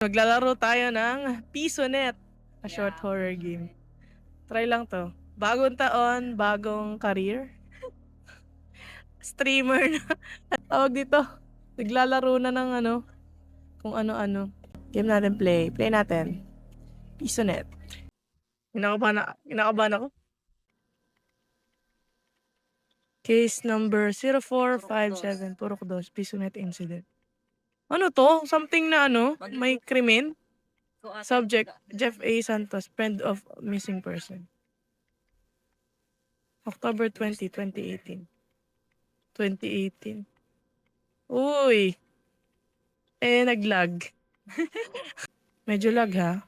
Maglalaro tayo ng PisoNet, a short horror game. Try lang to. Bagong taon, bagong career. Streamer na. Tawag dito. Naglalaro na ng kung ano-ano. Game natin play. Play natin. PisoNet. Kinakabahan ako. Case number 0457. Purok 2. PisoNet incident. Ano to? Something na may krimen? Subject, Jeff A. Santos, friend of missing person. October 20, 2018. 2018. Uy! Naglag. Medyo lag ha.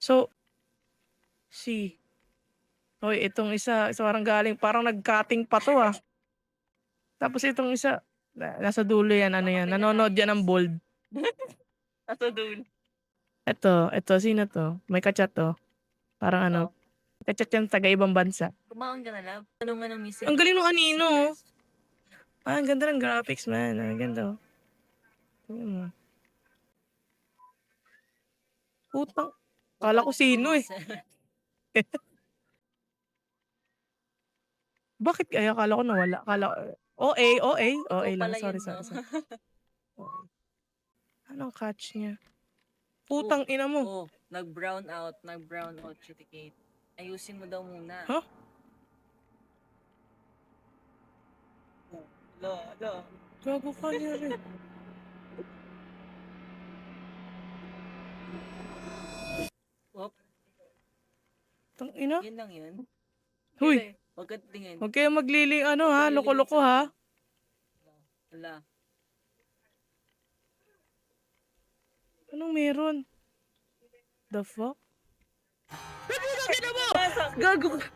So, Hoy, itong isa parang nag-cutting pa to ah. Tapos itong isa, nasa dulo yan, nanonood yan ng bold. Nasa dulo. Ito, sino to? May kachat to. Parang kachat yan taga ibang bansa. Kumaon ka na, love. Ano nga ng missing? Ang galing ng anino. Ang ganda ng graphics, man. Ang ganda. Tingnan mo. Putang. Kala ko sino eh. Bakit kaya? Kala ko nawala. OA lang. Sorry. OA. Anong catch niya? Putang ina mo. Nag-brown out certificate. Ayusin mo daw muna. Huh? La. Gago ka niya rin. Wop. Tang ina? Yun lang yun. Huy. Huwag ka tingin. Huwag kayo magliling loko-loko ha. Wala. Anong meron? The fuck? Gago ka.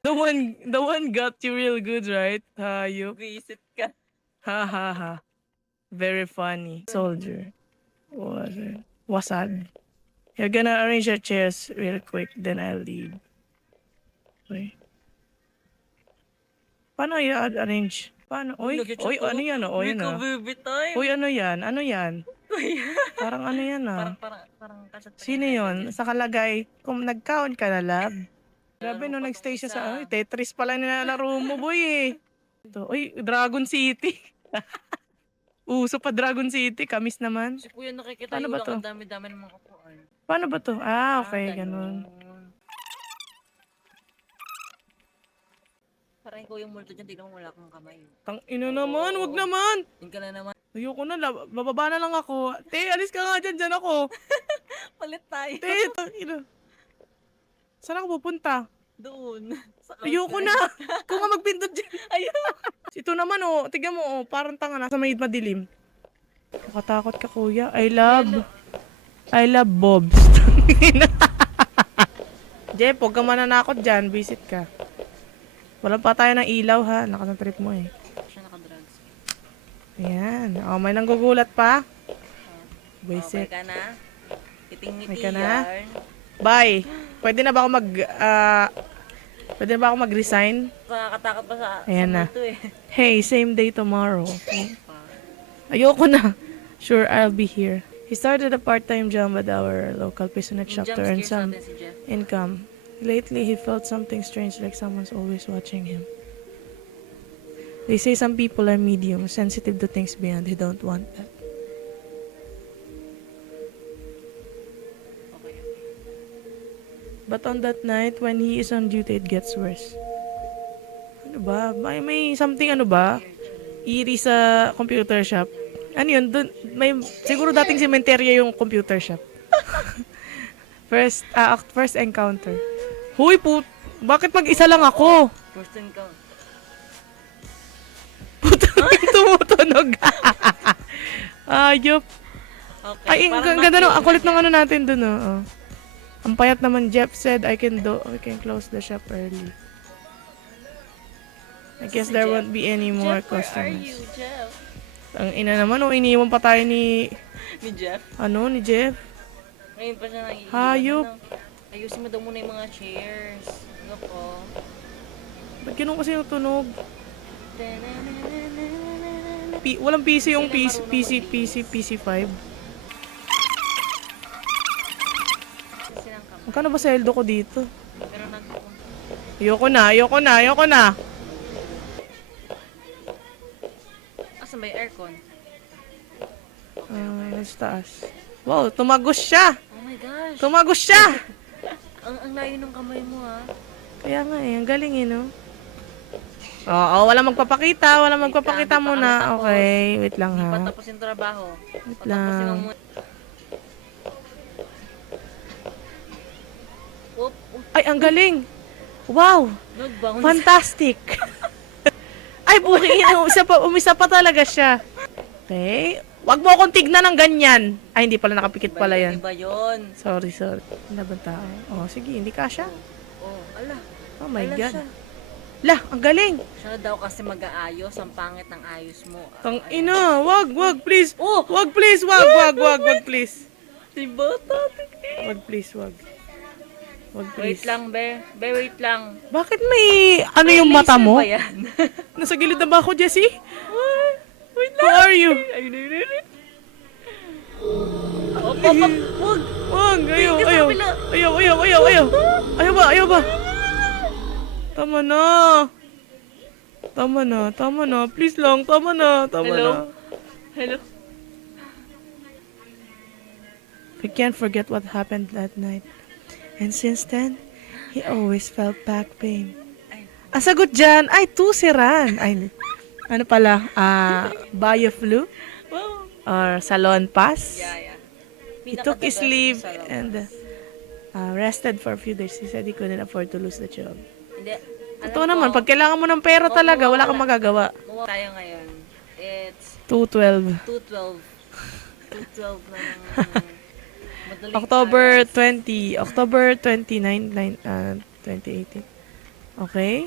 The one got you real good, right? Hayop. Visit ka. Ha. Very funny. Soldier. Wasad. You're gonna arrange your chairs real quick, then I'll leave. Okay. Paano i-arrange? Paano? Oy, ano yan? Yun ah. Uy, ano yan? Parang ano yan ah. Parang kasat. Sino yun? Sa kalagay, kung nagkaon ka na, lab. Grabe no, nagstay siya sa Tetris pala nilalaro mo, boy eh. Uy, Dragon City. Uso pa Dragon City, kamis naman. Si Kuya nakikita Paano ba to? Ang dami-dami ng mga kapuan. Paano ba to? Okay, ganun. Parang ikaw yung multo dyan, tignan mo wala kang kamay. Tang ina naman, wag naman. Yun ka na naman. Ayoko na, bababa na lang ako. Te, alis ka nga dyan ako. Palit tayo. Te, ina. Saan ako pupunta? Doon. Ayoko na. Kung nga magpindot dyan. Ayun. Ito naman tignan mo parang tanga na sa may madilim. Nakatakot ka kuya. I love Bobs. Jeff, huwag ka mananakot dyan. Visit ka. Wala pa tayo ng ilaw ha. Lakas ng trip mo eh. Siya nakadrugs. Ayan. May nanggugulat pa. Okay Visit. ka na? Iting-ngiti May ka na? yarn. Bye. Pwede na ba ako mag-resign? Nakakatakot pa sa Ayan na. multo eh. Hey, same day tomorrow. Ayoko na. Sure, I'll be here. He started a part-time job at our local PisoNet shop to earn some Si Jeff. income. Lately, he felt something strange, like someone's always watching him. They say some people are medium, sensitive to things beyond. He don't want that. Okay. But on that night, when he is on duty, it gets worse. Ano ba? May something eerie sa computer shop. Ano yun? Siguro dating sementerya yung computer shop. First encounter. Huy, bakit mag-isa lang ako? First encounter. Tumutunog. Ayop. Okay. Ay, ang ganda ang kulit ng natin dun, oh. Ang payat naman, Jeff said, I can close the shop early. I guess there won't be any more customers. Where are you, Jeff? Ang ina naman, iniwan pa tayo ni Jeff? Ni Jeff. Ngayon pa siya nag-iiwan. Hayop. Ayusin mo daw muna yung mga chairs. Ano po? Ba't ganun kasi yung tunog? Walang PC yung Sino PC, marunong PC, magbihis? PC, PC5. Silang kamay. Magkano ba sweldo ko dito? Pero Ayoko na, ayoko na, ayoko na. asan ba yung aircon? Sa taas. Wow, tumagos siya. Oh my gosh. Tumagos siya. Ang layo ng kamay mo ha. Kaya nga eh, ang galing eh, no? Oo, wala magpapakita, wala magpapakita Wait lang, di pa muna. kami tapos. Okay, wait lang Hindi ha. pa tapos yung trabaho. Wait Patapusin mo lang. muna. Oop, oop. Ay, ang galing. Wow, Nag-bounce. fantastic. Ay, buki, umisa pa talaga siya. Okay. Wag mo akong tignan ng ganyan. Ay, hindi pala nakapikit pala yan. Iba yun. Sorry, sorry. Ano ba tao? Oh, sige, hindi kasha. Oh, ala. Oh my Ala God. siya. Lah, ang galing. Siya daw kasi mag-aayos. Ang pangit ng ayos mo. Tang ina, wag, please. Oh! Wag, please, wag, please. Si Bata. Wag, please, wag. Wag, Wait please. lang, be. Be, wait lang. Bakit may, ano yung mata Laser mo? ba yan? Nasa gilid na ba ako, Jessie? Wait lang. Who are you? Ayun, ayun, ayun. Op, op, op. Wag. Wag, ayaw, Tingin ka sa ayaw. kabila. Ayaw. Ayaw ba? Tama na. Tama na. Please lang, tama na. Hello? Hello? We can't forget what happened that night. And since then, he always felt back pain. Ang sagot dyan, ay, tusiran. Ay, ano pala, bio-flu Wow. or salon pass. Yeah. He took his leave and rested for a few days. He said he couldn't afford to lose the job. Hindi. Totoo naman, pag kailangan mo ng pera talaga, wala kang magagawa. Muwa tayo ngayon. It's 212. 2:12. 2:12 na ng madaling October araw. 20, October 29, 2018. Okay?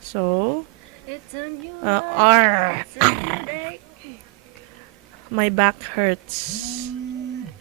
So, It's a new R. it's a new day. My back hurts.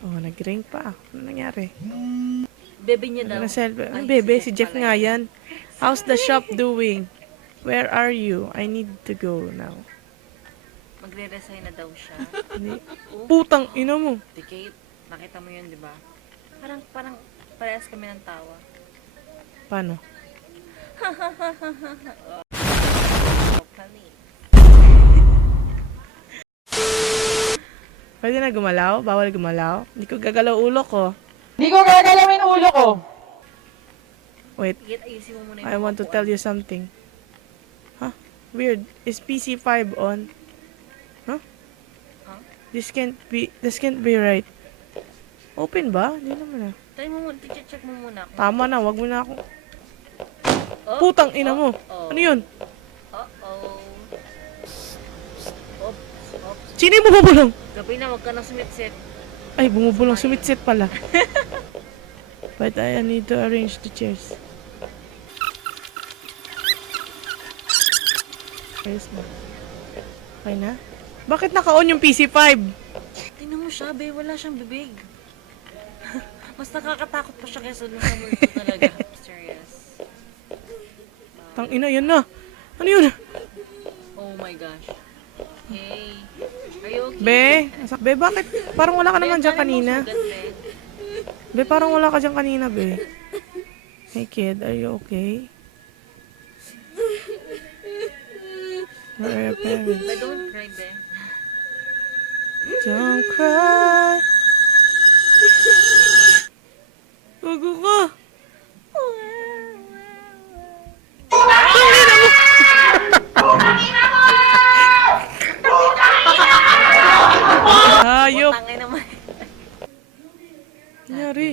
Oh, nag-ring pa. Ano nangyari? Bebe niya daw. Ay, bebe, si Jeff nga yan. How's the shop doing? Where are you? I need to go now. Magre-resign na daw siya. Hindi. Oh, Putang ina mo. Kate, nakita mo yun, di ba? Parang parehas kami ng tawa. Paano? Oh, kami. Pwede na gumalaw? Bawal gumalaw? Hindi ko gagalaw ulo ko. Hindi ko gagalawin ulo ko. Wait, Kate, ayusin mo muna yung I want to tell you something. Huh? Weird. Is PC5 on? Huh? Huh? This can't be right. Open ba? Hindi naman ah. Try mo muna, check mo muna. Tama na, wag mo na ako. Oh, Putang ina mo. oh. Ano yun? Uh-oh. Oops, oops. Sino yung bumubulong? Gabi na, wag ka nang sumitsit. Ay, bumubulong. Sumitsit pala. But I need to arrange the chairs. Ayos na. Okay na? Bakit naka-on yung PC5? Tingnan mo siya, be. Wala siyang bibig. Mas nakakatakot pa siya kaysa dun sa multo talaga. Serious. Tang ina, yan na. Ano yun? Oh my gosh. Hey. Are you okay? Be, bakit? Parang wala ka naman dyan kanina. Be, parang wala ka dyan kanina, be. Hey kid, are you okay? Where are your parents? But don't cry, be. Don't cry. Gago ka. Hayop. Tangay naman. Nangyari.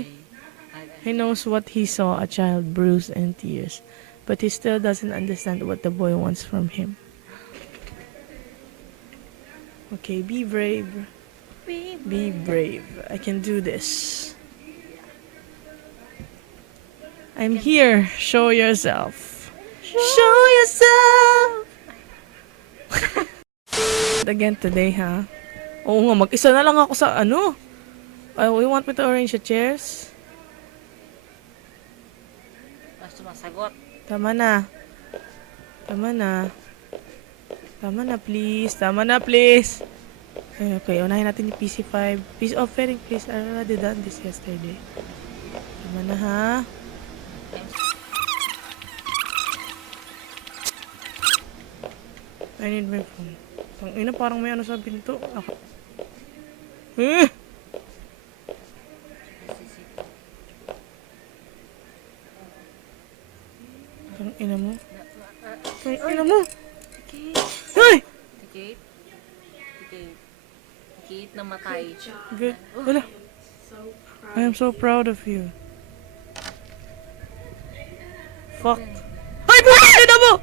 He knows what he saw, a child bruised and tears. But he still doesn't understand what the boy wants from him. Okay, be brave. Be brave. I can do this. I'm here. Show yourself. Show yourself! Again today, ha? Oo nga, mag-isa na lang ako sa ano. We want me to arrange the chairs? Mas sumasagot. Tama na. Tama na. Tama na, please. Tama na, please. Okay, unahin natin yung PC5. Peace offering, please. I already done this yesterday. Tama na, ha? I need my phone. Ang ina, parang may ano sa pinto. Ako. Eh! Ang ina mo. Ang ina mo. Kate. Ay! Kate. Kate. Kate namatay. Good. Wala. I am so proud of you. Fuck. Ay, buhay na mo!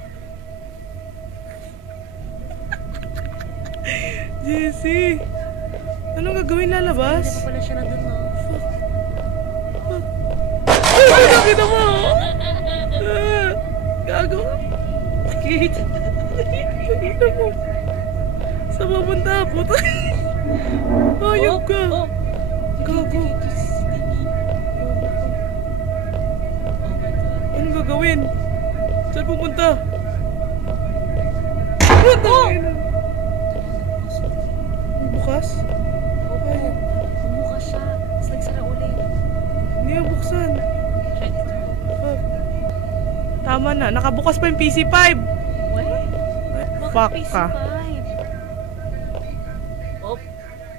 Jessie! Anong gagawin Hindi lalabas? pa pala siya nandun, no? Ay, nakita mo! Ah, gago. Kate. Nakita mo. Sa pupunta, puta. Ayog ka. Oh! Gago. Anong gagawin? Saan pupunta? Puta! Bukas? Opo. Bumuka siya. Tapos nagsara ulit. Hindi na buksan. Try to turn. Fuck. Tama na. Nakabukas pa yung PC5. What? Fuck Bakit ka. PC5? Oh,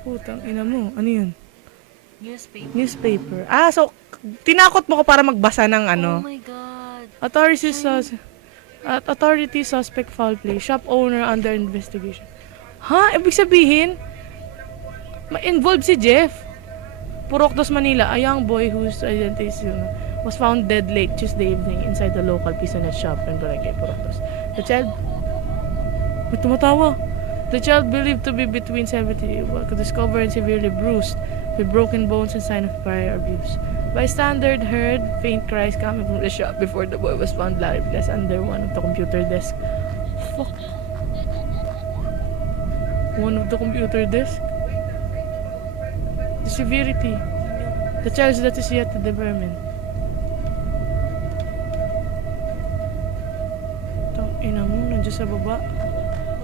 Putang ina mo. Ano yun? newspaper. Newspaper. Ah, so, tinakot mo ko para magbasa ng Oh ano? my God. Authority suspect foul play. Shop owner under investigation. Ha? Ibig sabihin, involved si Jeff. Purok Dos Manila, a young boy whose identity was found dead late Tuesday evening inside the local Pisonet shop in Barangay Purok Dos. The child... May tumatawa. The child believed to be between 70 was discovered and severely bruised with broken bones and sign of prior abuse. Bystander heard faint cries coming from the shop before the boy was found lifeless under one of the computer desk. Fuck. One of the computer desk? The severity. The child's that is yet to determine. Tang ina mo, nandiyan sa baba.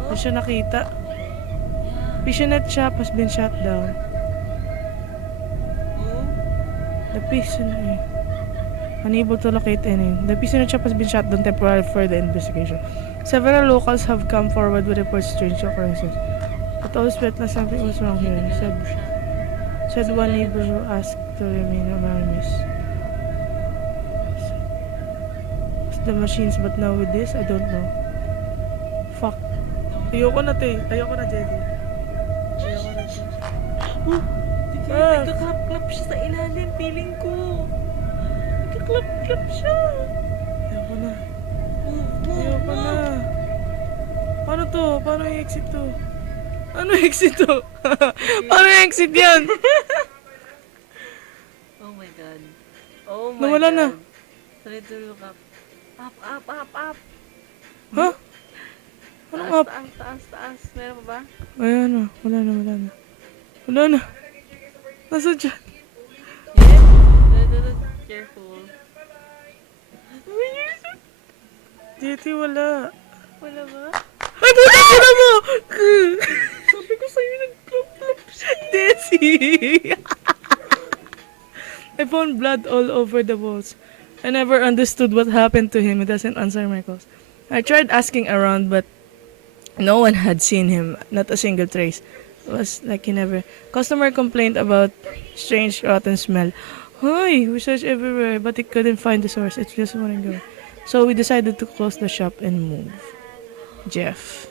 Hindi siya nakita. Pisonet shop has been shut down. The Pisonet... Unable to locate any. The Pisonet shop has been shut down temporarily for the investigation. Several locals have come forward with reports of strange occurrences. But always felt like something was wrong here, said one neighbor who asked to remain anonymous. The machines, but now with this, I don't know. Fuck. Ayoko na, te. Ayoko na, Jedi. Ayoko na, Jedi. Ah. Nagkaklap-klap siya sa ilalim. Feeling ko. Nagkaklap-klap siya. Ayoko na. Move, Ayoko na. Paano to? Paano yung exit to? Ano yung exit to? Paano yung exit yan? Oh my God. Oh my Nawala God. na. Try to look up. Up, up, up, up. Ha? Anong Taas, up? taas, taas, taas. Meron pa ba? Ayan na. Wala na, wala na. Wala na. Nasaan siya? Yeah. Careful. Jeti, wala. Wala ba? Ay, puta ko na mo! Sabi ko sa'yo, nag-plop-plop siya. Desi! I found blood all over the walls. I never understood what happened to him. He doesn't answer my calls. I tried asking around, but no one had seen him. Not a single trace. It was like he never... Customer complained about strange rotten smell. Hi, we searched everywhere, but he couldn't find the source. It's just one go. So we decided to close the shop and move. Jeff.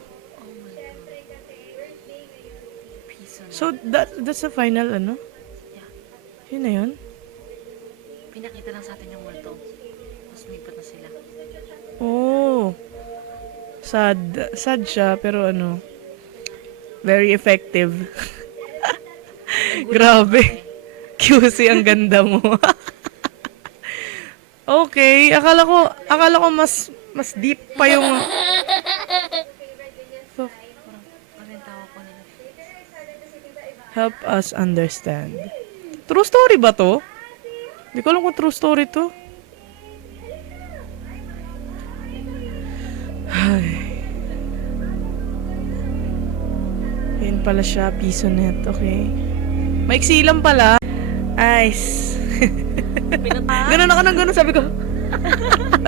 Piso na. So that's the final, ano? Yeah. Yun na yun? Pinakita lang sa atin yung multo. Tapos lumipat na sila. Oh. Sad. Sad siya, pero ano, very effective. Grabe. QC, ang ganda mo. Okay, akala ko mas deep pa yung... So, Parang tawa ko nila. help us understand. True story ba to? Hindi ko alam kung true story to. Ay. Yan pala siya, PisoNet. Okay. Maiksi lang pala. Ice. Ganun ako ng ganun, sabi ko.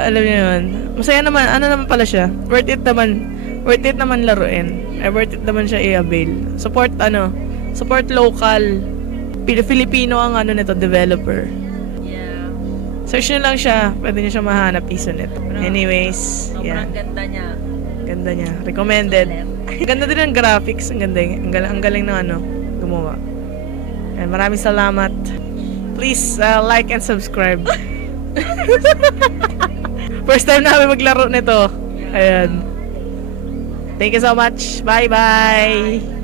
Alam niyo yun. Masaya naman. Ano naman pala siya? Worth it naman laruin. Worth it naman siya i-avail. Support local. Filipino ang nito, developer. Yeah. Search nyo lang siya. Pwede nyo siya mahanap, PisoNet. Anyways, yeah. Sobrang ganda niya. Ganda niya. Recommended. Ganda din ang graphics. Ang ganda. Ang galing ng gumawa. And maraming salamat. Please like and subscribe. First time namin maglaro nito. Ayan. Thank you so much. Bye-bye.